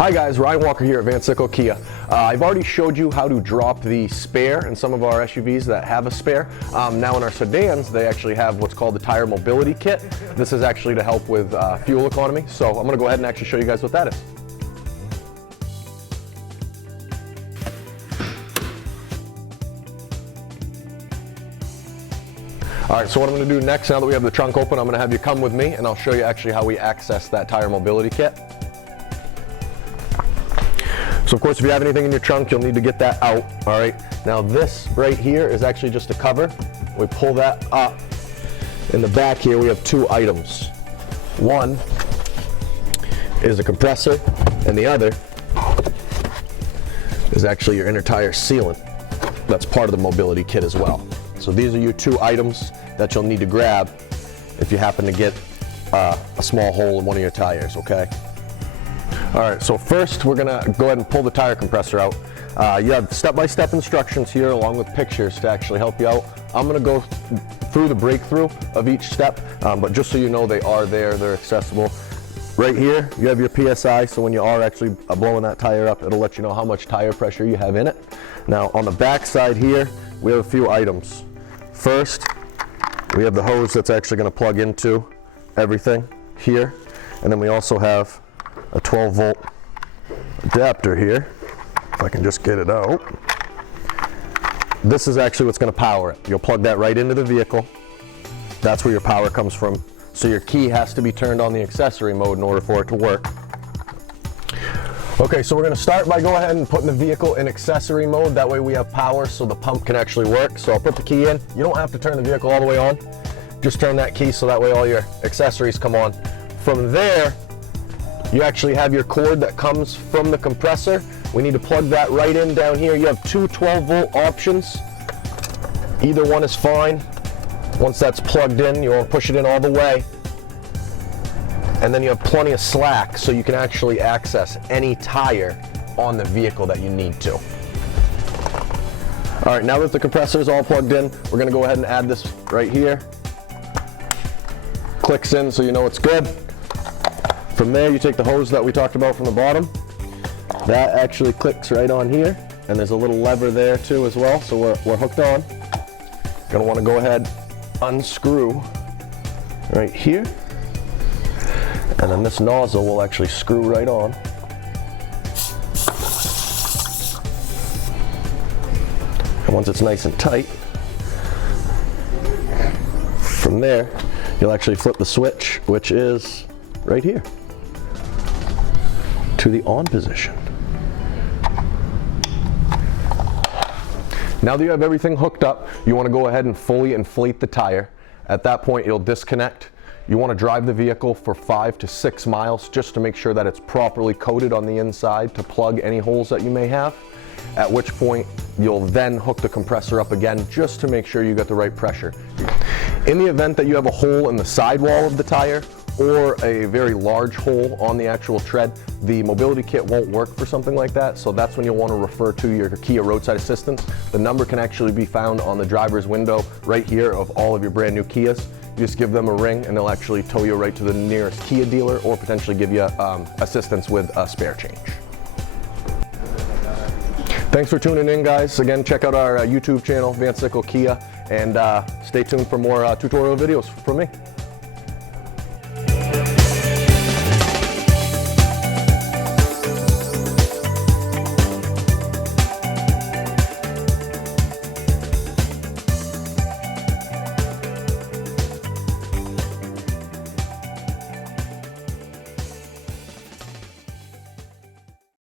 Hi guys, Ryan Walker here at Van Sickle Kia. I've already showed you how to drop the spare in some of our SUVs that have a spare. Now in our sedans, they actually have what's called the tire mobility kit. This is actually to help with fuel economy. So I'm going to go ahead and actually show you guys what that is. Alright, so what I'm going to do next, now that we have the trunk open, I'm going to have you come with me and I'll show you actually how we access that tire mobility kit. So of course, if you have anything in your trunk, you'll need to get that out, all right? Now this right here is actually just a cover. We pull that up. In the back here, we have two items. One is a compressor, and the other is actually your inner tire sealant. That's part of the mobility kit as well. So these are your two items that you'll need to grab if you happen to get a small hole in one of your tires, okay? All right, so first we're gonna go ahead and pull the tire compressor out. You have step-by-step instructions here along with pictures to actually help you out. I'm gonna go through the breakthrough of each step, but just so you know, they are there, they're accessible. Right here, you have your PSI, so when you are actually blowing that tire up, it'll let you know how much tire pressure you have in it. Now on the back side here, we have a few items. First, we have the hose that's actually gonna plug into everything here, and then we also have a 12-volt adapter here. If I can just get it out. This is actually what's going to power it. You'll plug that right into the vehicle. That's where your power comes from. So your key has to be turned on the accessory mode in order for it to work. Okay, so we're going to start by go ahead and putting the vehicle in accessory mode. That way we have power so the pump can actually work. So I'll put the key in. You don't have to turn the vehicle all the way on. Just turn that key so that way all your accessories come on. From there, you actually have your cord that comes from the compressor. We need to plug that right in down here. You have two 12-volt options. Either one is fine. Once that's plugged in, you'll push it in all the way. And then you have plenty of slack so you can actually access any tire on the vehicle that you need to. All right, now that the compressor is all plugged in, we're gonna go ahead and add this right here. Clicks in so you know it's good. From there, you take the hose that we talked about from the bottom. That actually clicks right on here, and there's a little lever there too as well, so we're hooked on. Gonna wanna go ahead, unscrew right here, and then this nozzle will actually screw right on. And once it's nice and tight, from there, you'll actually flip the switch, which is right here, to the on position. Now that you have everything hooked up, you want to go ahead and fully inflate the tire. At that point, you'll disconnect. You want to drive the vehicle for 5 to 6 miles just to make sure that it's properly coated on the inside to plug any holes that you may have. At which point, you'll then hook the compressor up again just to make sure you got the right pressure. In the event that you have a hole in the sidewall of the tire, or a very large hole on the actual tread, the mobility kit won't work for something like that, so that's when you'll want to refer to your Kia Roadside Assistance. The number can actually be found on the driver's window right here of all of your brand new Kias. You just give them a ring and they'll actually tow you right to the nearest Kia dealer or potentially give you assistance with a spare change. Thanks for tuning in, guys. Again, check out our YouTube channel, Van Sickle Kia, and stay tuned for more tutorial videos from me.